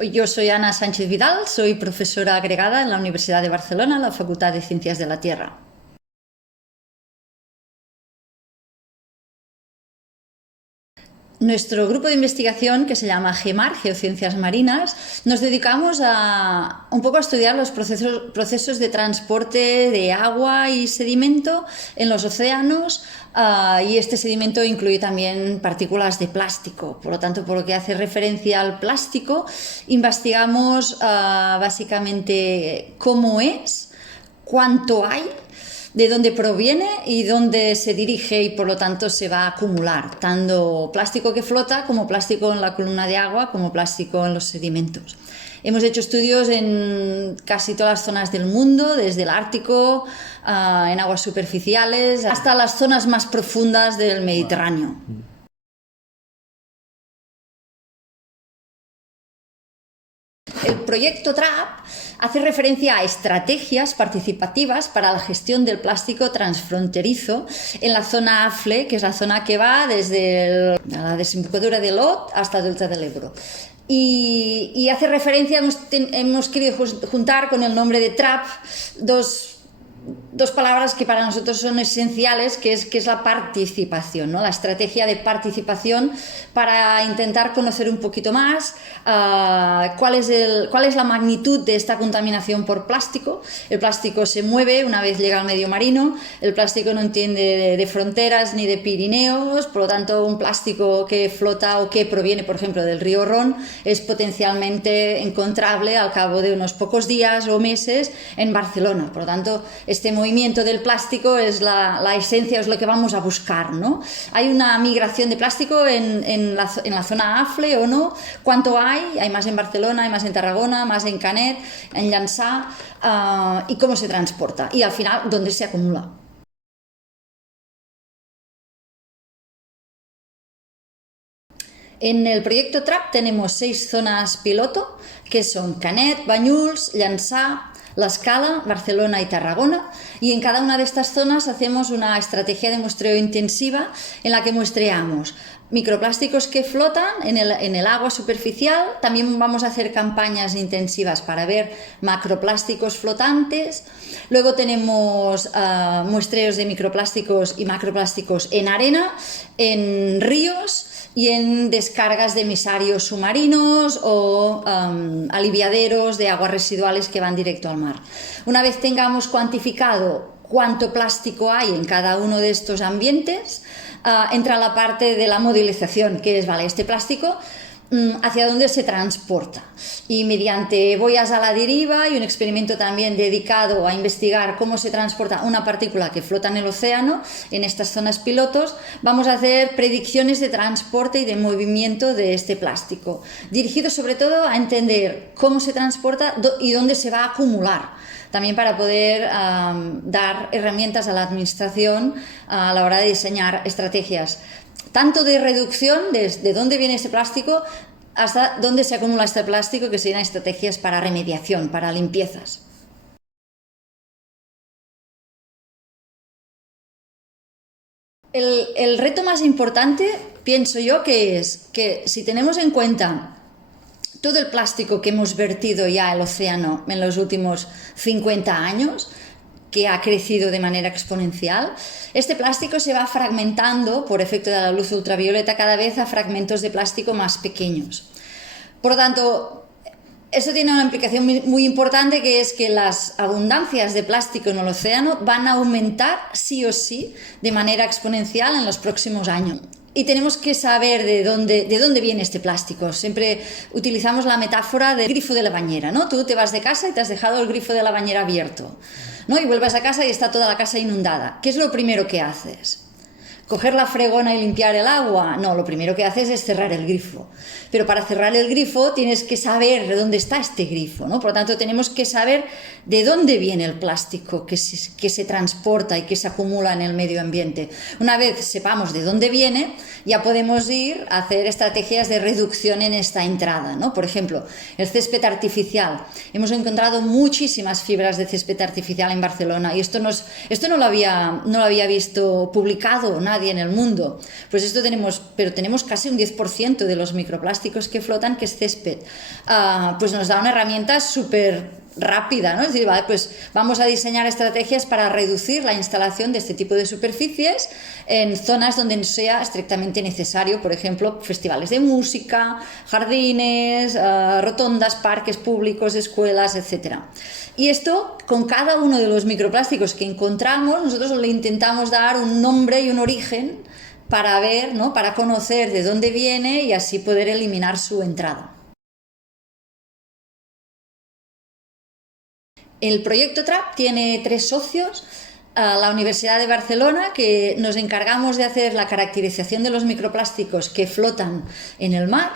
Yo soy Ana Sánchez Vidal, soy profesora agregada en la Universidad de Barcelona, en la Facultad de Ciencias de la Tierra. Nuestro grupo de investigación, que se llama GEMAR, Geociencias Marinas, nos dedicamos un poco a estudiar los procesos de transporte de agua y sedimento en los océanos, y este sedimento incluye también partículas de plástico. Por lo tanto, por lo que hace referencia al plástico, investigamos básicamente cómo es, cuánto hay, de dónde proviene y dónde se dirige, y por lo tanto se va a acumular tanto plástico que flota como plástico en la columna de agua como plástico en los sedimentos. Hemos hecho estudios en casi todas las zonas del mundo, desde el Ártico, en aguas superficiales, hasta las zonas más profundas del Mediterráneo. El proyecto TRAP hace referencia a estrategias participativas para la gestión del plástico transfronterizo en la zona AFLE, que es la zona que va desde la desembocadura del Lot hasta el delta del Ebro. Y hace referencia, hemos querido juntar con el nombre de TRAP dos palabras que para nosotros son esenciales, que es la participación, ¿no? La estrategia de participación para intentar conocer un poquito más cuál es la magnitud de esta contaminación por plástico. El plástico se mueve una vez llega al medio marino, el plástico no entiende de fronteras ni de Pirineos, por lo tanto un plástico que flota o que proviene, por ejemplo, del río Ron es potencialmente encontrable al cabo de unos pocos días o meses en Barcelona. Por lo tanto, este movimiento del plástico es la esencia, es lo que vamos a buscar, ¿no? ¿Hay una migración de plástico en la zona AFLE o no? ¿Cuánto hay? Hay más en Barcelona, hay más en Tarragona, más en Canet, en Llançà, y cómo se transporta y al final dónde se acumula. En el proyecto TRAP tenemos 6 zonas piloto, que son Canet, Banyuls, Llançà, La Escala, Barcelona y Tarragona, y en cada una de estas zonas hacemos una estrategia de muestreo intensiva en la que muestreamos microplásticos que flotan en el agua superficial. También vamos a hacer campañas intensivas para ver macroplásticos flotantes. Luego tenemos muestreos de microplásticos y macroplásticos en arena, en ríos y en descargas de emisarios submarinos o aliviaderos de aguas residuales que van directo al mar. Una vez tengamos cuantificado cuánto plástico hay en cada uno de estos ambientes, entra la parte de la modelización, que es, vale, este plástico, hacia dónde se transporta, y mediante boyas a la deriva y un experimento también dedicado a investigar cómo se transporta una partícula que flota en el océano en estas zonas pilotos, vamos a hacer predicciones de transporte y de movimiento de este plástico, dirigido sobre todo a entender cómo se transporta y dónde se va a acumular, también para poder dar herramientas a la administración a la hora de diseñar estrategias tanto de reducción, desde dónde viene ese plástico hasta dónde se acumula este plástico, que serían estrategias para remediación, para limpiezas. El reto más importante, pienso yo, que es que si tenemos en cuenta todo el plástico que hemos vertido ya al océano en los últimos 50 años, que ha crecido de manera exponencial, este plástico se va fragmentando por efecto de la luz ultravioleta cada vez a fragmentos de plástico más pequeños. Por lo tanto, eso tiene una implicación muy importante, que es que las abundancias de plástico en el océano van a aumentar sí o sí de manera exponencial en los próximos años. Y tenemos que saber de dónde viene este plástico. Siempre utilizamos la metáfora del grifo de la bañera, ¿no? Tú te vas de casa y te has dejado el grifo de la bañera abierto, ¿no? Y vuelves a casa y está toda la casa inundada. ¿Qué es lo primero que haces? ¿Coger la fregona y limpiar el agua? No, lo primero que haces es cerrar el grifo. Pero para cerrar el grifo tienes que saber de dónde está este grifo, ¿no? Por lo tanto, tenemos que saber de dónde viene el plástico que se transporta y que se acumula en el medio ambiente. Una vez sepamos de dónde viene, ya podemos ir a hacer estrategias de reducción en esta entrada, ¿no? Por ejemplo, el césped artificial. Hemos encontrado muchísimas fibras de césped artificial en Barcelona, y esto no lo había visto publicado nadie nadie en el mundo. Pues esto pero tenemos casi un 10% de los microplásticos que flotan, que es césped. Pues nos da una herramienta súper rápida, ¿no? Es decir, vale, pues vamos a diseñar estrategias para reducir la instalación de este tipo de superficies en zonas donde no sea estrictamente necesario, por ejemplo, festivales de música, jardines, rotondas, parques públicos, escuelas, etc. Y esto, con cada uno de los microplásticos que encontramos, nosotros le intentamos dar un nombre y un origen para ver, ¿no? Para conocer de dónde viene y así poder eliminar su entrada. El proyecto TRAP tiene 3 socios. La Universidad de Barcelona, que nos encargamos de hacer la caracterización de los microplásticos que flotan en el mar.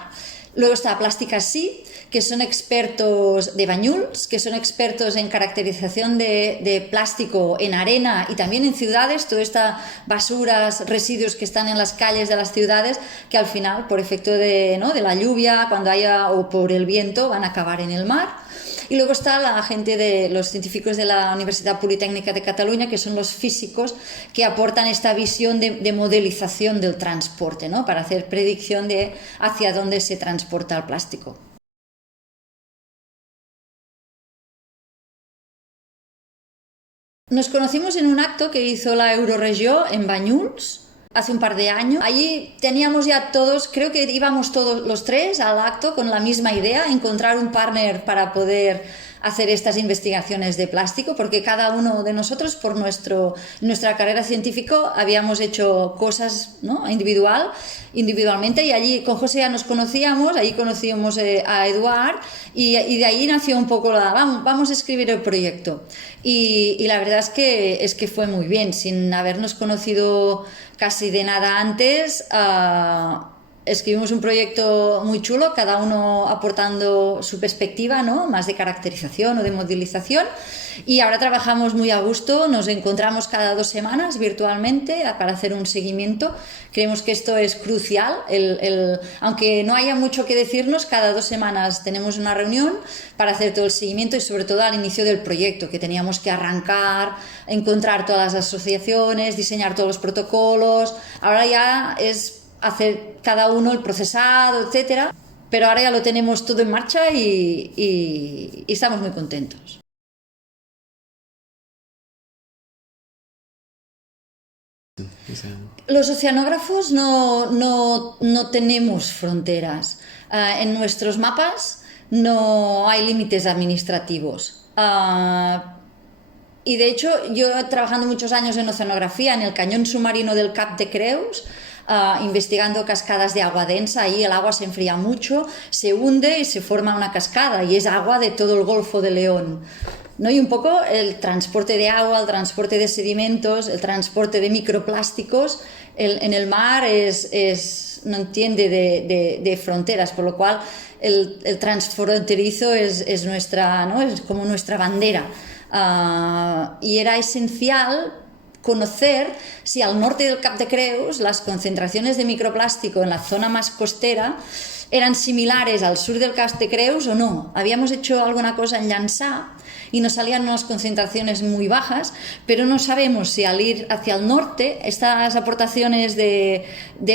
Luego está Plásticas Sí, que son expertos de Banyuls, que son expertos en caracterización de plástico en arena y también en ciudades, todas estas basuras, residuos que están en las calles de las ciudades, que al final, por efecto de la lluvia, cuando haya, o por el viento, van a acabar en el mar. Y luego está la gente los científicos de la Universidad Politécnica de Cataluña, que son los físicos que aportan esta visión de modelización del transporte, ¿no? Para hacer predicción de hacia dónde se transporta el plástico. Nos conocimos en un acto que hizo la Euroregió en Banyuls hace un par de años. Allí teníamos ya todos, creo que íbamos todos los 3 al acto con la misma idea, encontrar un partner para poder hacer estas investigaciones de plástico, porque cada uno de nosotros, por nuestra carrera científica, habíamos hecho cosas, ¿no? individualmente, y allí con José ya nos conocíamos, allí conocíamos a Eduard, y de ahí nació un poco vamos a escribir el proyecto. Y la verdad es que fue muy bien, sin habernos conocido casi de nada antes. Escribimos un proyecto muy chulo, cada uno aportando su perspectiva, ¿no? Más de caracterización o de modelización, y ahora trabajamos muy a gusto, nos encontramos cada 2 semanas virtualmente para hacer un seguimiento. Creemos que esto es crucial, aunque no haya mucho que decirnos, cada 2 semanas tenemos una reunión para hacer todo el seguimiento y sobre todo al inicio del proyecto, que teníamos que arrancar, encontrar todas las asociaciones, diseñar todos los protocolos. Ahora ya es hacer cada uno el procesado, etcétera, pero ahora ya lo tenemos todo en marcha y estamos muy contentos. Los oceanógrafos no tenemos fronteras. En nuestros mapas no hay límites administrativos. Y de hecho, yo trabajando muchos años en oceanografía, en el cañón submarino del Cap de Creus, investigando cascadas de agua densa, ahí el agua se enfría mucho, se hunde y se forma una cascada, y es agua de todo el Golfo de León, ¿no? Y un poco el transporte de agua, el transporte de sedimentos, el transporte de microplásticos en el mar no entiende de fronteras, por lo cual el transfronterizo es nuestra, ¿no? Es como nuestra bandera. Y era esencial conocer si al norte del Cap de Creus las concentraciones de microplástico en la zona más costera eran similares al sur del Cap de Creus o no. Habíamos hecho alguna cosa en Llançà y nos salían unas concentraciones muy bajas, pero no sabemos si al ir hacia el norte estas aportaciones de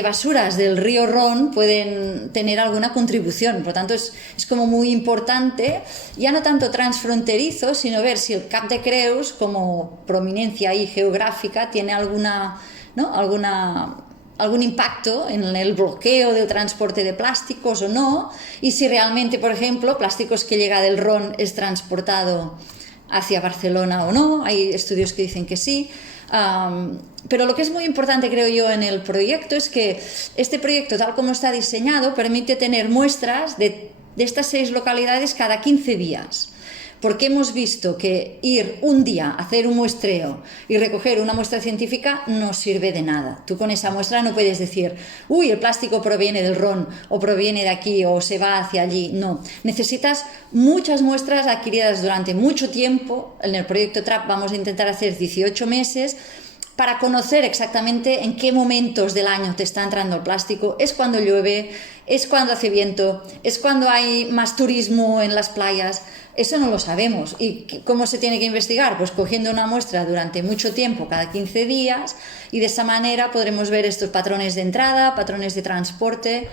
basuras del río Ron pueden tener alguna contribución. Por lo tanto, es como muy importante, ya no tanto transfronterizo, sino ver si el Cap de Creus, como prominencia ahí geográfica, tiene algún impacto en el bloqueo del transporte de plásticos o no, y si realmente, por ejemplo, plásticos que llega del Ron es transportado hacia Barcelona o no. Hay estudios que dicen que sí. Pero lo que es muy importante, creo yo, en el proyecto es que este proyecto, tal como está diseñado, permite tener muestras de estas 6 localidades cada 15 días. Porque hemos visto que ir un día a hacer un muestreo y recoger una muestra científica no sirve de nada. Tú con esa muestra no puedes decir, uy, el plástico proviene del Ron o proviene de aquí o se va hacia allí. No, necesitas muchas muestras adquiridas durante mucho tiempo. En el proyecto TRAP vamos a intentar hacer 18 meses para conocer exactamente en qué momentos del año te está entrando el plástico. Es cuando llueve, es cuando hace viento, es cuando hay más turismo en las playas. Eso no lo sabemos. ¿Y cómo se tiene que investigar? Pues cogiendo una muestra durante mucho tiempo, cada 15 días, y de esa manera podremos ver estos patrones de entrada, patrones de transporte,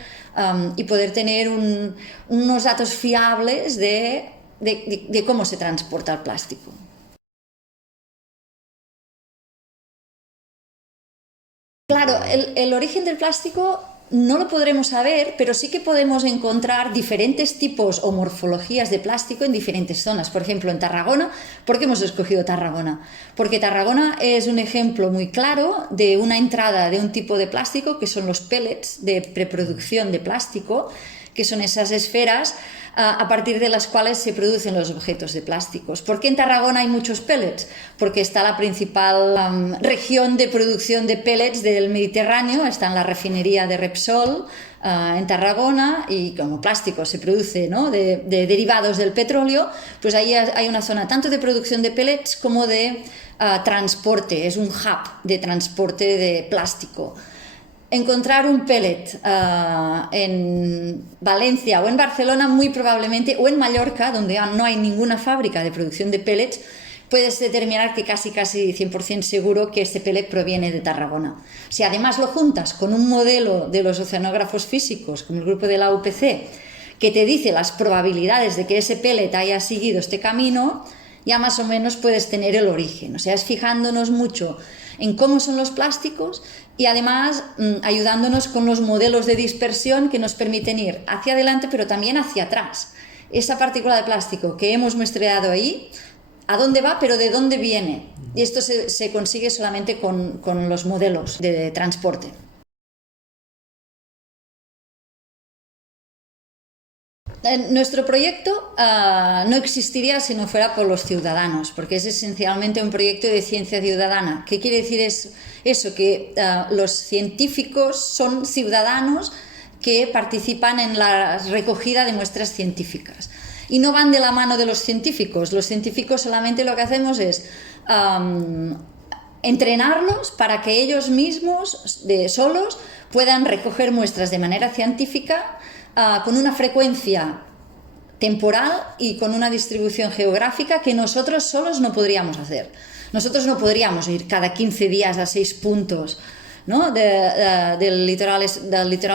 y poder tener unos datos fiables de cómo se transporta el plástico. Claro, el origen del plástico no lo podremos saber, pero sí que podemos encontrar diferentes tipos o morfologías de plástico en diferentes zonas. Por ejemplo, en Tarragona. ¿Por qué hemos escogido Tarragona? Porque Tarragona es un ejemplo muy claro de una entrada de un tipo de plástico, que son los pellets de preproducción de plástico, que son esas esferas a partir de las cuales se producen los objetos de plásticos. ¿Por qué en Tarragona hay muchos pellets? Porque está la principal región de producción de pellets del Mediterráneo, está en la refinería de Repsol, en Tarragona, y como plástico se produce, ¿no?, de derivados del petróleo, pues ahí hay una zona tanto de producción de pellets como de transporte, es un hub de transporte de plástico. Encontrar un pellet en Valencia o en Barcelona, muy probablemente, o en Mallorca, donde no hay ninguna fábrica de producción de pellets, puedes determinar que casi 100% seguro que este pellet proviene de Tarragona. Si además lo juntas con un modelo de los oceanógrafos físicos, como el grupo de la UPC, que te dice las probabilidades de que ese pellet haya seguido este camino, ya más o menos puedes tener el origen. O sea, es fijándonos mucho en cómo son los plásticos y además ayudándonos con los modelos de dispersión que nos permiten ir hacia adelante, pero también hacia atrás. Esa partícula de plástico que hemos muestreado ahí, ¿a dónde va, pero de dónde viene? Y esto se consigue solamente con los modelos de transporte. Nuestro proyecto no existiría si no fuera por los ciudadanos, porque es esencialmente un proyecto de ciencia ciudadana. ¿Qué quiere decir eso? Que los científicos son ciudadanos que participan en la recogida de muestras científicas. Y no van de la mano de los científicos. Los científicos solamente lo que hacemos es entrenarlos para que ellos mismos, solos, puedan recoger muestras de manera científica con una frecuencia temporal y con una distribución geográfica que nosotros solos no podríamos hacer. Nosotros no podríamos ir cada 15 días a 6 puntos, ¿no?, del litoral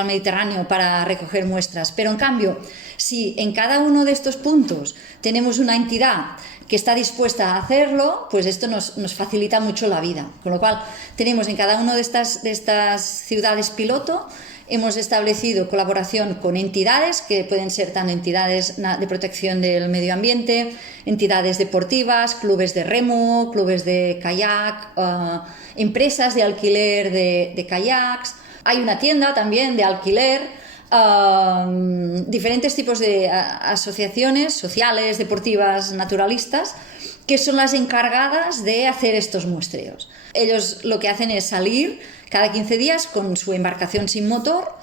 mediterráneo para recoger muestras. Pero en cambio, si en cada uno de estos puntos tenemos una entidad que está dispuesta a hacerlo, pues esto nos facilita mucho la vida. Con lo cual, tenemos en cada una de estas ciudades piloto, hemos establecido colaboración con entidades, que pueden ser tanto entidades de protección del medio ambiente, entidades deportivas, clubes de remo, clubes de kayak, empresas de alquiler de kayaks. Hay una tienda también de alquiler, diferentes tipos de asociaciones sociales, deportivas, naturalistas, que son las encargadas de hacer estos muestreos. Ellos lo que hacen es salir cada 15 días con su embarcación sin motor,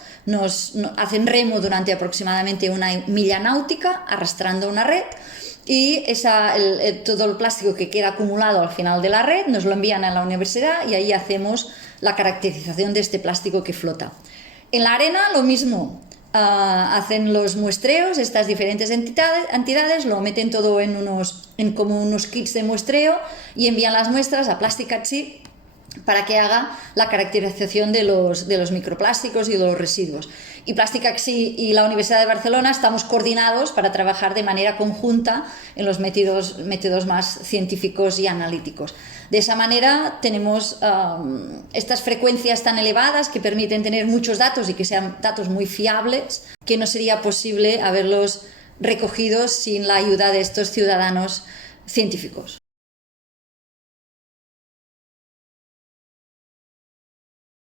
hacen remo durante aproximadamente 1 milla náutica, arrastrando una red, y todo el plástico que queda acumulado al final de la red nos lo envían a la universidad y ahí hacemos la caracterización de este plástico que flota. En la arena lo mismo. Hacen los muestreos, estas diferentes entidades lo meten todo en como unos kits de muestreo y envían las muestras a Plastic at Sea para que haga la caracterización de los microplásticos y de los residuos. Y Plastic at Sea y la Universidad de Barcelona estamos coordinados para trabajar de manera conjunta en los métodos más científicos y analíticos. De esa manera tenemos estas frecuencias tan elevadas que permiten tener muchos datos y que sean datos muy fiables, que no sería posible haberlos recogido sin la ayuda de estos ciudadanos científicos.